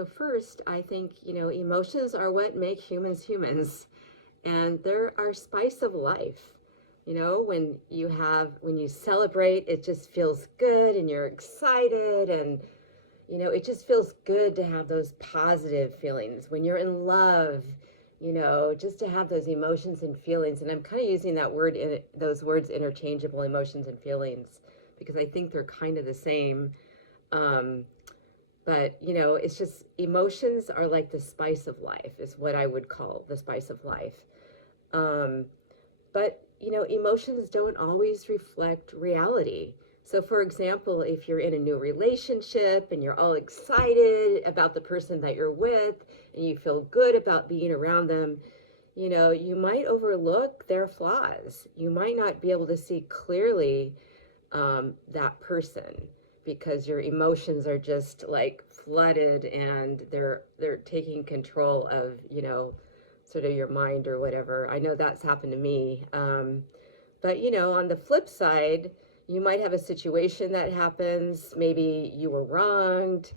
So first, I think, emotions are what make humans humans, and they're our spice of life. When you celebrate, it just feels good and you're excited, and it just feels good to have those positive feelings. When you're in love, just to have those emotions and feelings. And I'm kind of using those words interchangeable, emotions and feelings, because I think they're kind of the same. Um, but it's just emotions are like the spice of life, is what I would call the spice of life. um, but emotions don't always reflect reality. So for example, if you're in a new relationship and you're all excited about the person that you're with and you feel good about being around them, you might overlook their flaws. You might not be able to see clearly that person, because your emotions are just like flooded and they're taking control of sort of your mind or whatever. I know that's happened to me. But on the flip side, you might have a situation that happens. Maybe you were wronged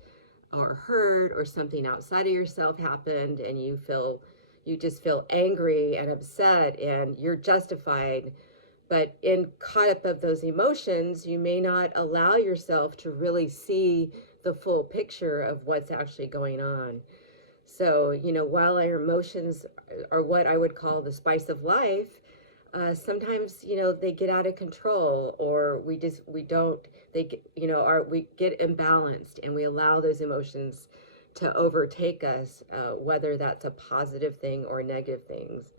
or hurt, or something outside of yourself happened, and you just feel angry and upset, and you're justified. But in caught up of those emotions, you may not allow yourself to really see the full picture of what's actually going on. So, while our emotions are what I would call the spice of life, sometimes, they get out of control, or we don't, they get, we get imbalanced, and we allow those emotions to overtake us, whether that's a positive thing or negative things.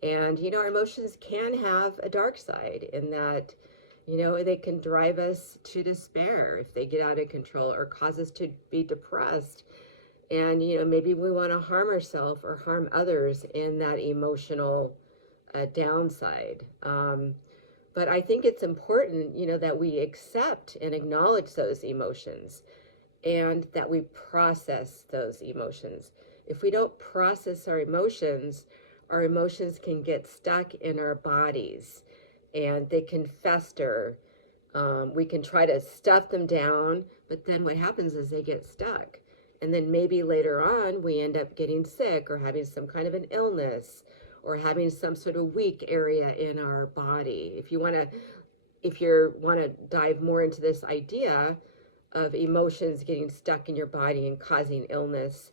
And, our emotions can have a dark side, in that, they can drive us to despair if they get out of control, or cause us to be depressed. And, maybe we want to harm ourselves or harm others in that emotional downside. But I think it's important, that we accept and acknowledge those emotions, and that we process those emotions. If we don't process our emotions can get stuck in our bodies, and they can fester. We can try to stuff them down, but then what happens is they get stuck. And then maybe later on, we end up getting sick, or having some kind of an illness, or having some sort of weak area in our body. If you want to dive more into this idea of emotions getting stuck in your body and causing illness,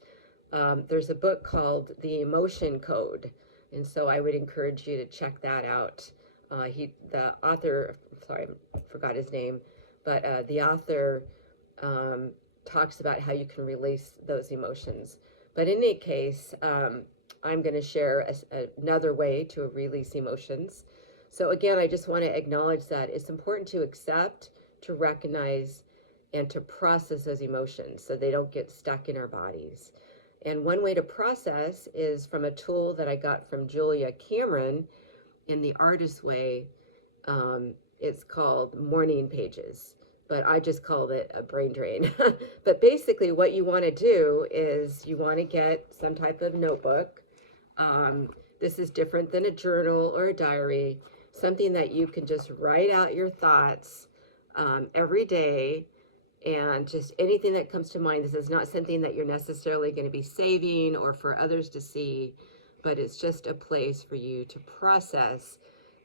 there's a book called The Emotion Code. And so I would encourage you to check that out. The author, sorry, I forgot his name, but the author talks about how you can release those emotions. But in any case, I'm going to share another way to release emotions. So again, I just want to acknowledge that it's important to accept, to recognize, and to process those emotions so they don't get stuck in our bodies. And one way to process is from a tool that I got from Julia Cameron in The Artist Way. It's called Morning Pages, but I just called it a brain drain. But basically what you want to do is you want to get some type of notebook. This is different than a journal or a diary, something that you can just write out your thoughts every day, and just anything that comes to mind. This is not something that you're necessarily going to be saving or for others to see, but it's just a place for you to process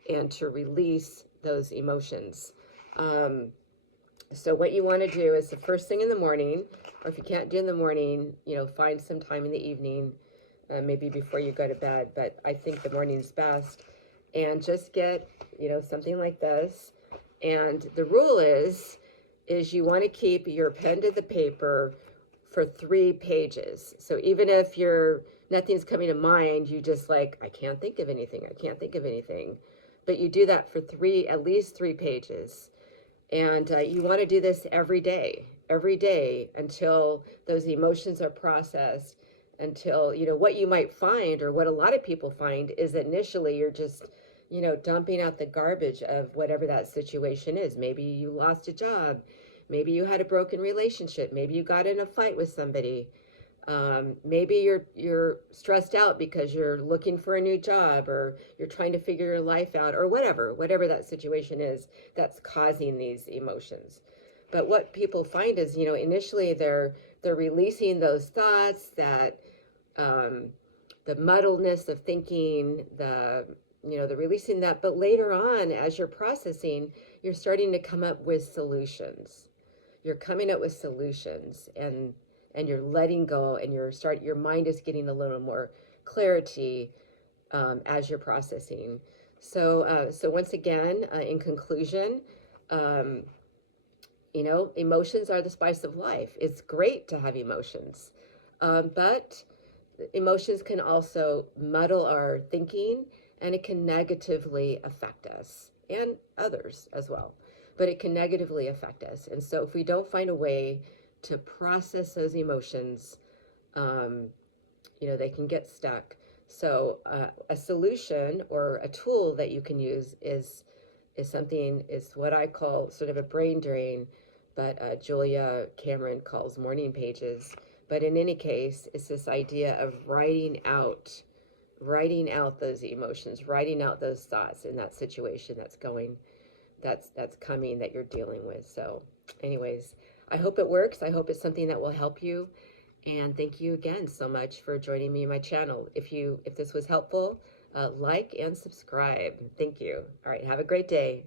and to release those emotions. So what you want to do is the first thing in the morning, or if you can't do in the morning, find some time in the evening, maybe before you go to bed, but I think the morning's best. And just get, something like this. And the rule is you want to keep your pen to the paper for 3 pages. So even if nothing's coming to mind, you just like, I can't think of anything. But you do that for at least 3 pages. And you want to do this every day, until those emotions are processed, until, what you might find, or what a lot of people find, is that initially you're just, dumping out the garbage of whatever that situation is. Maybe you lost a job. Maybe you had a broken relationship. Maybe you got in a fight with somebody. Maybe you're stressed out because you're looking for a new job, or you're trying to figure your life out, or whatever that situation is that's causing these emotions. But what people find is, initially they're they're releasing those thoughts, that the muddledness of thinking, the releasing that. But later on, as you're processing, you're starting to come up with solutions. You're coming up with solutions, and you're letting go, and your mind is getting a little more clarity as you're processing. So once again, in conclusion, um, emotions are the spice of life. It's great to have emotions, but emotions can also muddle our thinking, and it can negatively affect us and others as well. But it can negatively affect us. And so if we don't find a way to process those emotions, they can get stuck. So a solution or a tool that you can use is what I call sort of a brain drain, but Julia Cameron calls morning pages. But in any case, it's this idea of writing out those emotions, writing out those thoughts in that situation that's coming, that you're dealing with. So anyways, I hope it works. I hope it's something that will help you. And thank you again so much for joining me in my channel. If this was helpful, like and subscribe. Thank you. All right, have a great day.